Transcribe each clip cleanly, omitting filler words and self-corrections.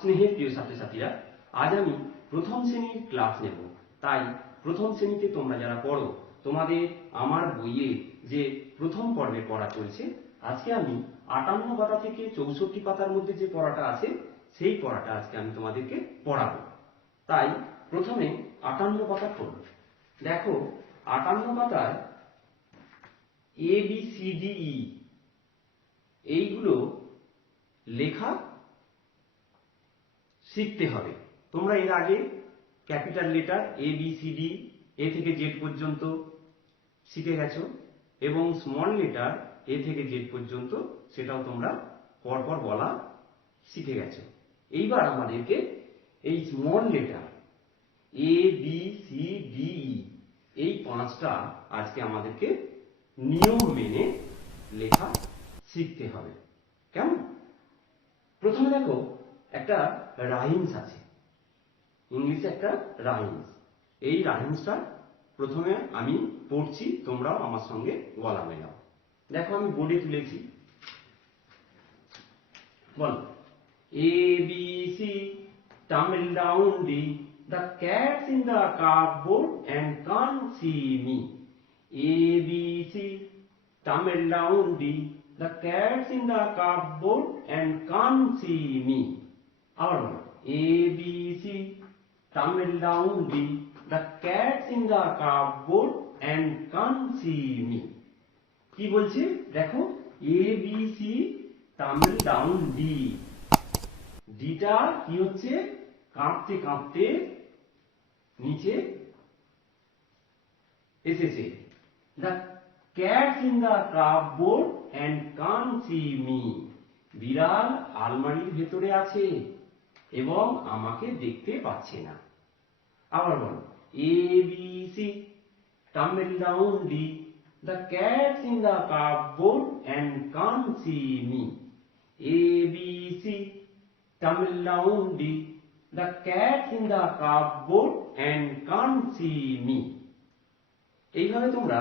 স্নেহের প্রিয় ছাত্রছাত্রীরা, আজ আমি প্রথম শ্রেণীর ক্লাস নেব। তাই প্রথম শ্রেণীতে তোমরা যারা পড়ো, তোমাদের আমার বইয়ে যে প্রথম পর্বে পড়া চলছে, আজকে আমি 58 পাতা থেকে 64 পাতার মধ্যে যে পড়াটা আছে সেই পড়াটা আজকে আমি তোমাদেরকে পড়াবো। তাই প্রথমে 58 পাতা খোলো। দেখো 58 পাতায় A B C D E এইগুলো লেখা শিখতে হবে। তোমরা এর আগে capital letter A B C D A থেকে জেড পর্যন্ত শিখে গেছো এবং স্মল লেটার এ থেকে জেড পর্যন্ত সেটাও তোমরা পরপর বলা শিখে গেছো। এইবার আমাদেরকে এই small letter A B C D ই এই পাঁচটা আজকে আমাদেরকে নিয়ম মেনে লেখা শিখতে হবে। কেমন? প্রথমে দেখো একটা রাইমস আছে, ইংলিশে একটা রাইমস। এই রাইমসটা প্রথমে আমি পড়ছি, তোমরাও আমার সঙ্গে গলা মেলাও। দেখো আমি বোর্ডে তুলেছি, বল A B C tumble down the cat's in the cupboard and can't see me. A B C tumble down the cat's in the cupboard and can't see me. আবার বলো A B C tumble down the cat's in the cupboard and can't see me. কি বলছে দেখো A B C tumble down ডিটা কি হচ্ছে কাঁপতে কাঁপতে নিচে এসেছে। The cats in the cupboard and can't see me, বিড়াল আলমারির ভেতরে আছে এবং আমাকে দেখতে পাচ্ছে না। আবার বলো A B C tumble down the cats in the cupboard and can't see me. A B C tumble down the cat in the cupboard and can't see me. এইভাবে তোমরা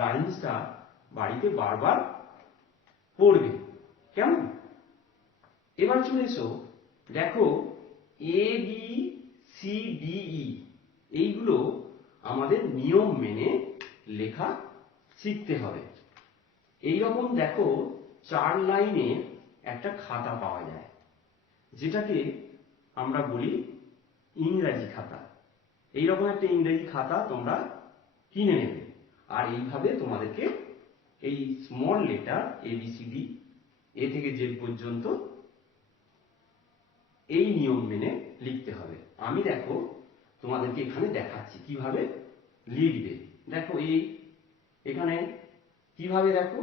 রাইমসটা বাড়িতে বারবার পড়বে। কেমন? এবার চলে এসো, দেখো এ বি সি ডি ই এইগুলো আমাদের নিয়ম মেনে লেখা শিখতে হবে। এইরকম দেখো 4 লাইনের একটা খাতা পাওয়া যায়, যেটাকে আমরা বলি ইংরেজি খাতা। এইরকম একটা ইংরেজি খাতা তোমরা কিনে নেবে, আর এইভাবে তোমাদেরকে এই small letter A B C D A থেকে জেড পর্যন্ত এই নিয়ম মেনে লিখতে হবে। আমি দেখো তোমাদেরকে এখানে দেখাচ্ছি কিভাবে লিখবে। দেখো এই এখানে কিভাবে, দেখো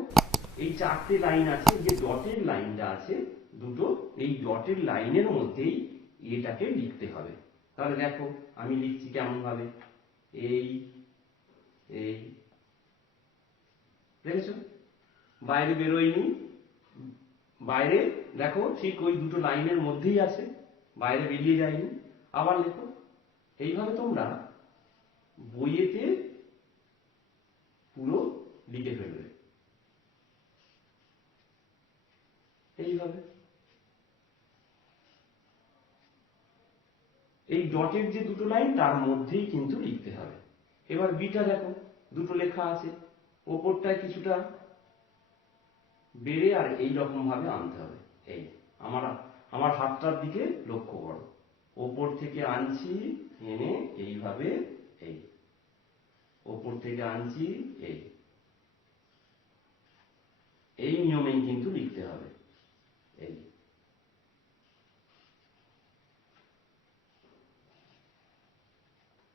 এই 4টে লাইন আছে, যে ডটের লাইনটা আছে দুটো, এই ডটের লাইনের মধ্যেই এটাকে লিখতে হবে। তাহলে দেখো আমি লিখছি কেমন ভাবে, এই এই দেখেছো বাইরে বেরোয়নি, বাইরে দেখো ঠিক ওই দুটো লাইনের মধ্যেই আছে, বাইরে বেরিয়ে যায়নি। আবার লেখো, এইভাবে তোমরা বইয়েতে পুরো লিখে ফেলবে এইভাবে। এই ডটের যে দুটো লাইন তার মধ্যেই কিন্তু লিখতে হবে। এবার বিটা দেখো দুটো লেখা আছে, ওপরটায় কিছুটা বেড়ে আর এই রকম ভাবে আনতে হবে। এই আমার হাতটার দিকে লক্ষ্য করো, ওপর থেকে আনছি এনে এইভাবে, এই ওপর থেকে আনছি, এই নিয়মেই কিন্তু লিখতে হবে। এই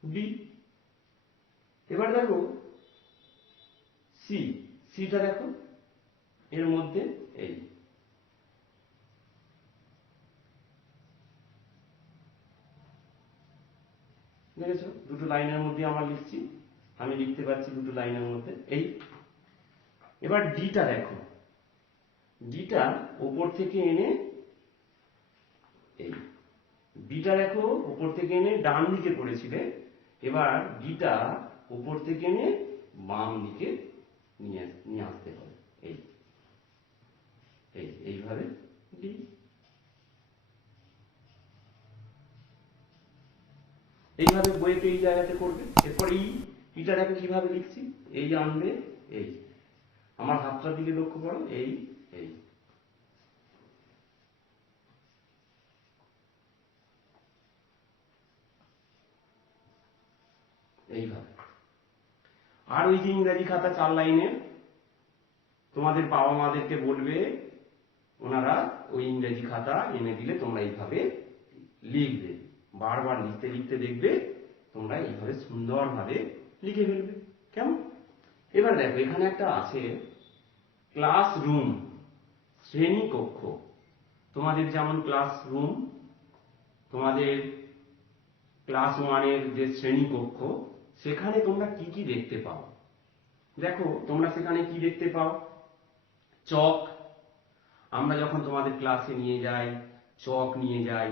বি। এবার দেখো সি, সিটা দেখো এর মধ্যে, এই দেখেছো দুটো লাইনের মধ্যে আমরা লিখছি, আমি লিখতে পারছি দুটো লাইনের মধ্যে। এই এবার ডিটা দেখো, ডিটা উপর থেকে এনে, এই বিটা দেখো উপর থেকে এনে ডান দিকে পড়েছিলে, এবার ডিটা উপর থেকে এনে বাম দিকে নিয়ে আসতে হবে। এই এইভাবে ডি। এইভাবে বইতে এই জায়গাতে করবে। এরপর ইটা দেখো কিভাবে লিখছি, এই আনবে, এই আমার হাতটার দিকে লক্ষ্য করো, এই এই এইভাবে। আর ওই যে ইংরাজি খাতা 4 লাইনের, তোমাদের বাবা মাদেরকে বলবে, ওনারা ওই ইংরেজি খাতা এনে দিলে তোমরা এইভাবে লিখবে, বারবার লিখতে লিখতে দেখবে তোমরা এইভাবে সুন্দরভাবে লিখে ফেলবে। কেমন? এবার দেখো এখানে একটা আছে ক্লাসরুম, শ্রেণীকক্ষ। তোমাদের যেমন ক্লাসরুম, তোমাদের ক্লাস 1-এর যে শ্রেণীকক্ষ, সেখানে তোমরা কি কি দেখতে পাও? দেখো তোমরা সেখানে কি দেখতে পাও? চক, আমরা যখন তোমাদের ক্লাসে নিয়ে যাই, চক নিয়ে যাই,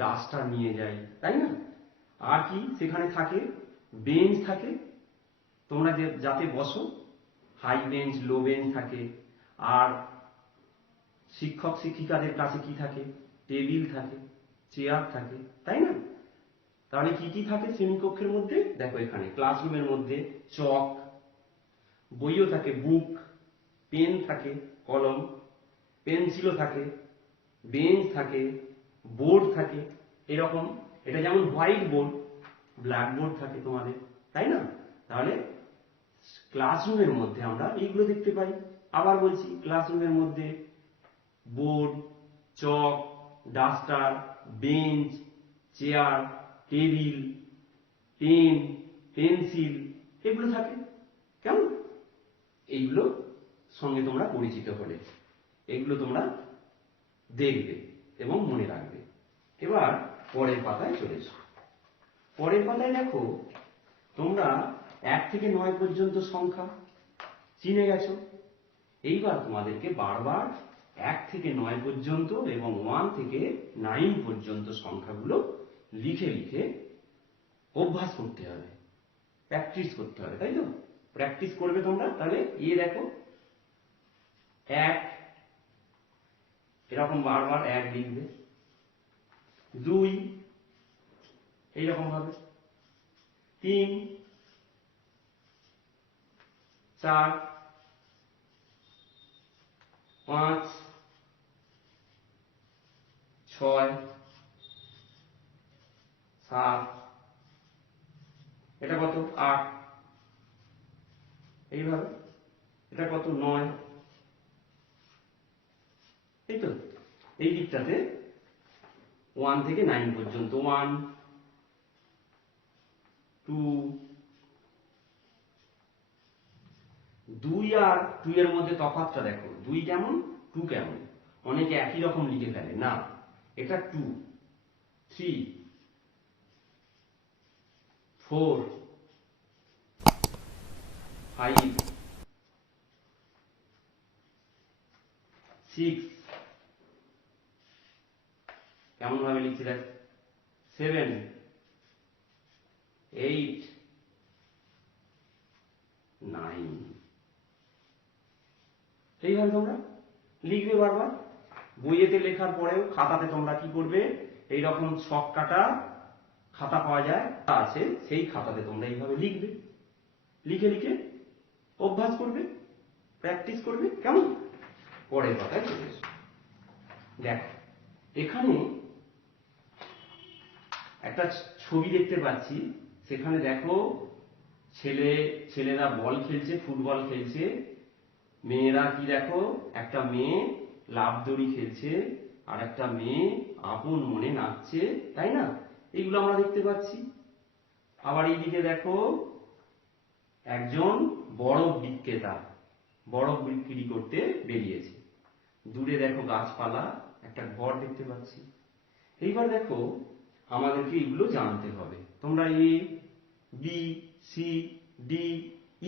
ডাস্টার নিয়ে যাই, তাই না? আর কি সেখানে থাকে? বেঞ্চ থাকে, তোমরা যে যাতে বসো, হাই বেঞ্চ, লো বেঞ্চ থাকে। আর শিক্ষক শিক্ষিকাদের কাছে কি থাকে? টেবিল থাকে, চেয়ার থাকে, তাই না? তাহলে কি কি থাকে শ্রেণীকক্ষের মধ্যে? দেখো এখানে ক্লাসরুমের মধ্যে চক, বইও থাকে, বুক, পেন থাকে, কলম, পেন্সিলও থাকে, বেঞ্চ থাকে, বোর্ড থাকে, এরকম। এটা যেমন হোয়াইট বোর্ড, ব্ল্যাক বোর্ড থাকে তোমাদের, তাই না? তাহলে ক্লাসরুমের মধ্যে আমরা এইগুলো দেখতে পাই। আবার বলছি, ক্লাসরুমের মধ্যে board, chalk, duster, bench, chair, table, pen, pencil, এগুলো থাকে। কেমন? এইগুলো সঙ্গে তোমরা পরিচিত হলে, এগুলো তোমরা দেখবে এবং মনে রাখবে। এবার পরের পাতায় চলে এসো। পরের পাতায় দেখো তোমরা 1 থেকে 9 পর্যন্ত সংখ্যা চিনে গেছো। এইবার তোমাদেরকে বারবার 1 থেকে 9 পর্যন্ত এবং 1 থেকে 9 পর্যন্ত সংখ্যাগুলো লিখে লিখে অভ্যাস করতে হবে, প্র্যাকটিস করতে হবে, তাই তো? প্র্যাকটিস করবে তোমরা। তাহলে দেখো 1, এরকম বারবার 1 লিখবে। 2 এইরকম ভাবে, 3, 4, 5, 6, 7, এটা কত? 8, এইভাবে। এটা কত? 9, এই তো। এই দিকটাতে 1 থেকে 9 পর্যন্ত, 1, 2, 2 আর 2 এর মধ্যে তফাৎটা দেখো, 2 কেমন, 2 কেমন। অনেকে একই রকম লিখে ফেলে, না, এটা 2, 3, 4, 5, 6, কেমন ভাবে লিখছি দেখ, 7, 8, 9, এইভাবে তোমরা লিখবে বারবার। বইয়েতে লেখার পরেও খাতাতে তোমরা কি করবে? এইরকম ছক কাটা খাতা পাওয়া যায়, আছে, সেই খাতাতে তোমরা এইভাবে লিখবে, লিখে লিখে অভ্যাস করবে, প্র্যাকটিস করবে। কেমন? পরের পাতায় চলে এসো। দেখো এখানে একটা ছবি দেখতে পাচ্ছি, সেখানে দেখো ছেলেরা বল খেলছে, ফুটবল খেলছে। মেয়েরা কি দেখো, একটা মেয়ে লাফ দড়ি খেলছে, আর একটা মেয়ে আপন মনে নাচছে, তাই না? এইগুলো আমরা দেখতে পাচ্ছি। আবার এইদিকে দেখো একজন বরফ বিক্রেতা বরফ বিক্রি করতে বেরিয়েছে। দূরে দেখো গাছপালা, একটা ঘর দেখতে পাচ্ছি। এইবার দেখো আমাদেরকে এগুলো জানতে হবে। তোমরা এ, বি, সি, ডি,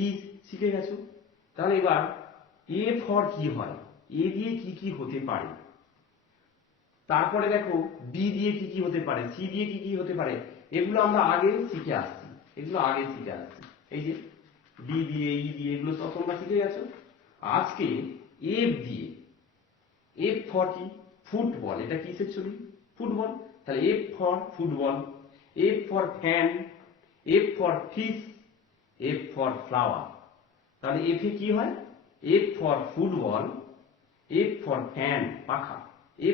ই শিখে গেছো। তাহলে এবার এ ফর কি হয়, এ দিয়ে কি কি হতে পারে, তারপরে দেখো বি দিয়ে কি কি হতে পারে, সি দিয়ে কি কি হতে পারে, এগুলো আমরা আগে শিখে আসছি, এগুলো আগে শিখে আসছি। এই যে ডি দিয়ে, ই দিয়ে, এগুলো সব তোমরা শিখে গেছো। আজকে এফ দিয়ে, এফ ফর কি? ফুটবল। এটা কিসের ছবি? ফুটবল। তাহলে F for football. F for fan, F for fish, F for flower। তাহলে F এ কি হয়? F for football, F for fan পাখা,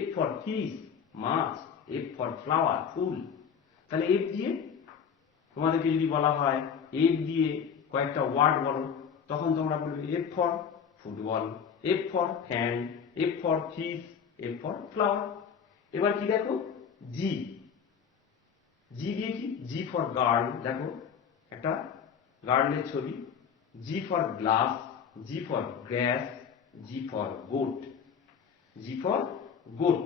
F for fish মাছ, F for flower ফুল। তাহলে F দিয়ে তোমাদেরকে যদি বলা হয় F দিয়ে কয়েকটা ওয়ার্ড বলো, তখন তোমরা বলবে F for football, F for fan, F for fish, F for flower। এবার কি দেখো, G, G দিয়ে কি? G for গার্ল, দেখো একটা গার্লের ছবি। G for glass, G for glass, G for goat, G for goat.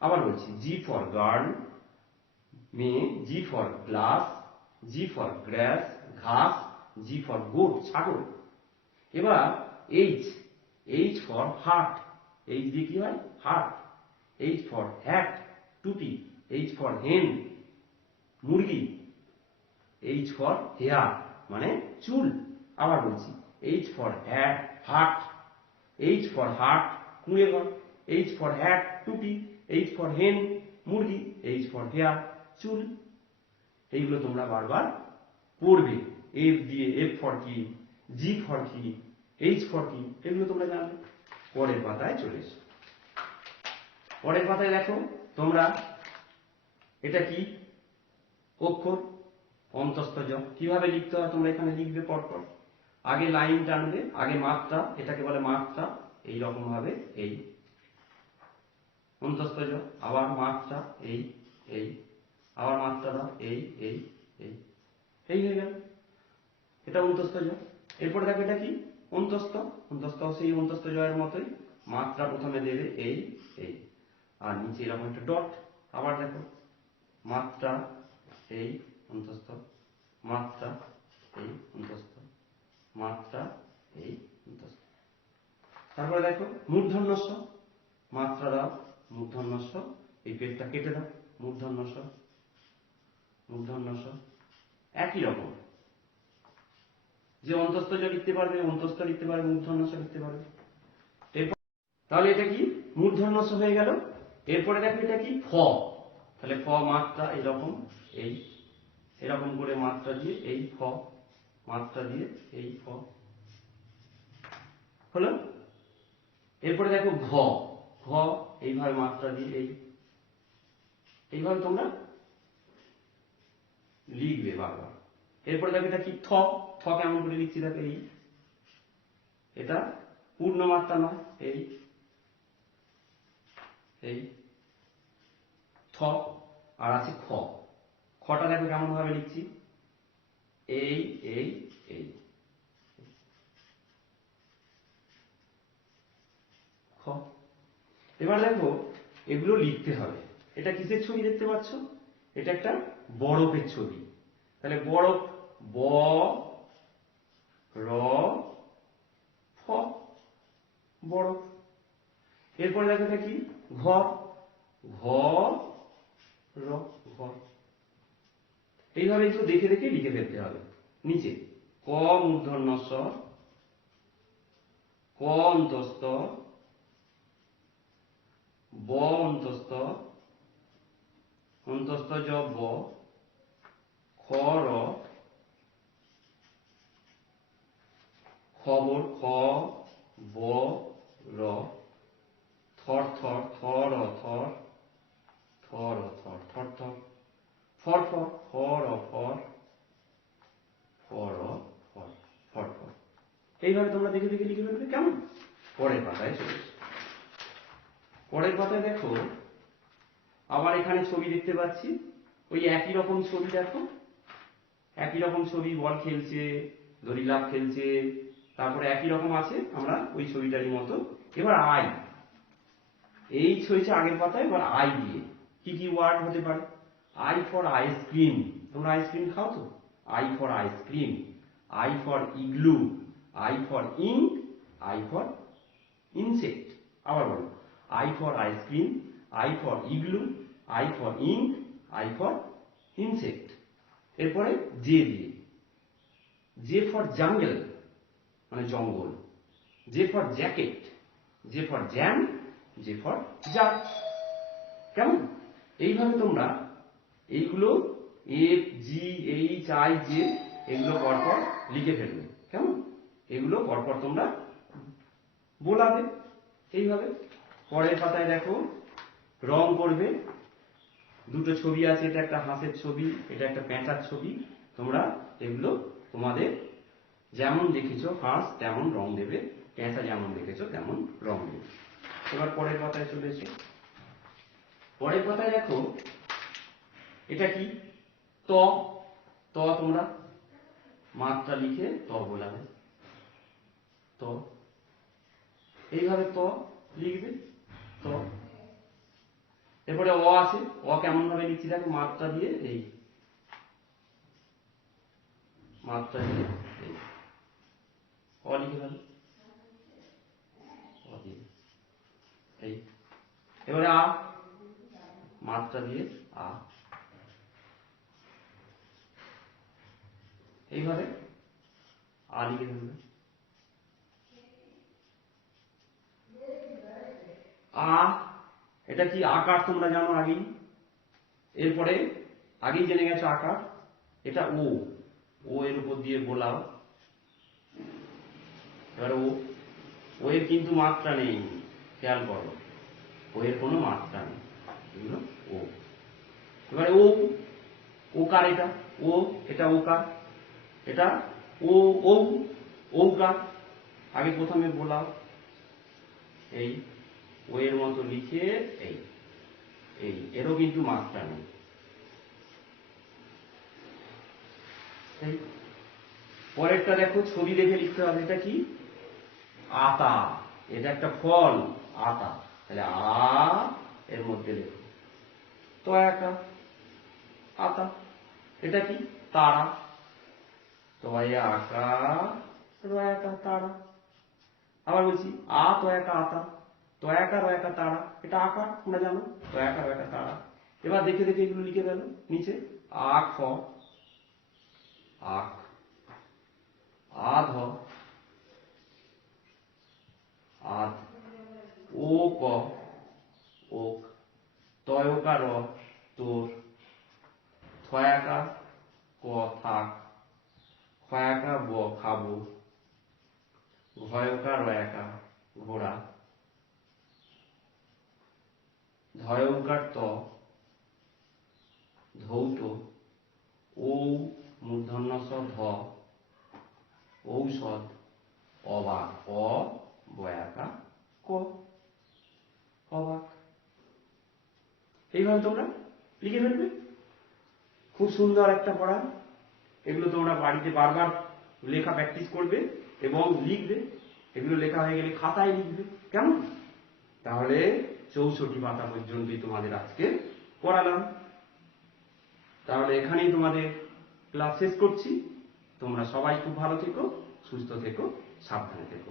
আবার বলছি, G for গার্ল মেয়ে, G for glass, G for গ্রাস ঘাস, G for গোট ছাগল। এবার H, H for heart, H দিয়ে কি হয়? হার্ট। H for হ্যাট টুপি, H for হেন মুরগি, H for হেয়ার মানে চুল। আবার বলছি, H for heart, H for heart কুঁড়ে ঘর, H for হ্যাট টুপি, H for হেন মুরগি, H for হেয়ার চুল। এইগুলো তোমরা বারবার পড়বে। F দিয়ে F for কি, G for কি, H for কি, এগুলো তোমরা জানবে। পরের পাতায় চলে এসো। পরের পাতায় দেখো তোমরা, এটা কি অক্ষর? অন্তস্থ জ। কিভাবে লিখতে হয় তোমরা এখানে লিখবে পরপর। আগে লাইন টানবে, আগে মাত্রা, এটাকে বলে মাত্রা, এই রকম ভাবে এই অন্তস্থ জ, আবার মাত্রা এই এই, আবার মাত্রা দাও এই এই এই, এই হয়ে গেল, এটা অন্তস্থ জ। এরপরে দেখো এটা কি? অন্তস্থ। অন্তস্থ সেই অন্তস্থ জয়ের মতোই, মাত্রা প্রথমে দেবে এই এই, আর নিচে এরকম একটা ডট। আবার দেখো মাত্রা এই অন্তস্থ, মাত্রা এই অন্তস্থ, মাত্রা এই অন্তস্থ। তারপরে দেখো মূর্ধন্য ষ, মাত্রা দাও মূর্ধন্য ষ, এই পেজটা কেটে দাও মূর্ধন্য ষ, মূর্ধন্য ষ। একই রকম, যে অন্তস্থ জ লিখতে পারবে অন্তস্থ লিখতে পারবে, মূর্ধন্য ষ লিখতে পারবে। তাহলে এটা কি? মূর্ধন্য ষ হয়ে গেল। এরপরে দেখো এটা কি? ফ। তাহলে ফ মাত্রা এরকম এই, এরকম করে মাত্রা দিয়ে এই ফ, মাত্রা দিয়ে এই ফ হলো। এরপরে দেখো ঘ, ঘ এইভাবে মাত্রা দিয়ে এই, এইভাবে তোমরা লিখবে বারবার। এরপরে দেখো এটা কি? থ। থ কেমন করে লিখছি দেখো এই, এটা পূর্ণ মাত্রা নয় এই এই থ। আর আছে খ। খটা দেখো কেমন ভাবে লিখছি এই এই এই, খ। এবার দেখো এগুলো লিখতে হবে। এটা কিসের ছবি দেখতে পাচ্ছ? এটা একটা বরফের ছবি। তাহলে বরফ, ব র ফ, বরফ। এরপরে দেখো এটা কি? ঘর, ঘ র ঘর। এইভাবে একটু দেখে দেখে লিখে ফেলতে হবে। নিচে ক মূর্ধন্য ষ, ক অন্তস্থ, ব অন্তস্থ, অন্তস্থ জ ব, খ র, খবর খ ব র, থর থর থর থর, থর থর থর থর, ফর ফর ফর ফর, ফর ফর ফর ফর। এইভাবে তোমরা দেখে দেখে লিখে ফেলবে। কেমন? পরের পাতায় চলে এসো। পরের পাতায় দেখো আবার এখানে ছবি দেখতে পাচ্ছি, ওই একই রকম ছবি দেখো, একই রকম ছবি, বল খেলছে, দড়ি লাফ খেলছে, তারপরে একই রকম আছে, আমরা ওই ছবিটারই মতো। এবার আই, এই হয়েছে আগের পাতায়। এবার আই দিয়ে কি কি ওয়ার্ড হতে পারে? আই ফর আইসক্রিম, তোমরা আইসক্রিম খাও তো? I for ice cream, I for igloo, I for ink, I for insect. আবার বলো, I for ice cream, I for igloo, I for ink, I for insect. এরপরে জে দিয়ে, জে ফর জাঙ্গল মানে জঙ্গল, J for jacket, J for jam, J for jar. কেমন? এইভাবে তোমরা এইগুলো F G H I J এগুলো পরপর লিখে ফেলবে, কেমন? এগুলো পরপর তোমরা বোলাবে এইভাবে। পরের পাতায় দেখো রং করবে। দুটো ছবি আছে, এটা একটা হাঁসের ছবি, এটা একটা পেঁচার ছবি। তোমরা এগুলো তোমাদের যেমন দেখেছো হাঁস তেমন রং দেবে, পেঁচা যেমন দেখেছো তেমন রং দেবে। এবার পরের পাতায় চলে এসো। পরের পাতায় দেখো এটা কি? ত। ত তোমরা মাত্রা লিখে ত বোলাবে। ত এইভাবে ত লিখবে। ত এরপরে অ আছে। অ কেমন ভাবে লিখছি দেখো, মাত্রা দিয়ে এই মাত্রা দিয়ে এই অ লিখে ফেলো। অ দিয়ে এই। এবারে আ, মাত্রা দিয়ে আ। এইভাবে আ লিখে ফেলবে। আ এটা কি আকার তোমরা জানো আগেই। এরপরে আগেই জেনে গেছো আকার। এটা ও, ও এর উপর দিয়ে বোলাও। এবার ও, ও এর কিন্তু মাত্রা নেই, খেয়াল করো, ও এর কোনো মাত্রা নেই, এগুলো ও। এবারে ও, ওকার এটা ও, এটা ওকার, এটা ও ও ওকার। আগে প্রথমে বোলাও এই ও এর মতো লিখে এই এই, এরও কিন্তু মাত্রা নেই। এই পরেরটা দেখো, ছবি দেখে লিখতে হবে। এটা কি? আতা। এটা একটা ফল, আতা। তাহলে আ এর মধ্যে লেখো তো একা আতা। এটা কি? তারা। তয়ে আকা রয়াকা তারা। আবার বলছি আ তো একা আতা, তো একা রয়াকা তারা, এটা আকার তোমরা জানো, তো একা রয়াকা তারা। এবার দেখে দেখে এগুলো লিখে ফেলো নিচে। আখ, আখ। আধ, আধ। ও ক, ওক। তয়কার তোর। থয়াকা ক থাক। খয়াকা ব খাবো। ঘয়কা রয়াকা ঘোড়া। ধয়ৌকার ত ধৌত। ঔ মূর্ধন্য স ধ ঔষধ। অবাক অ বয়াকা ক অবাক। এইভাবে তোমরা লিখে ফেলবে। খুব সুন্দর একটা পড়া। এগুলো তোমরা বাড়িতে বারবার লেখা প্র্যাকটিস করবে এবং লিখবে। এগুলো লেখা হয়ে গেলে খাতায় লিখবে, কেমন? তাহলে 64 পাতা পর্যন্তই তোমাদের আজকে পড়ালাম। তাহলে এখানেই তোমাদের ক্লাস শেষ করছি। তোমরা সবাই খুব ভালো থেকো, সুস্থ থেকো, সাবধানে থেকো।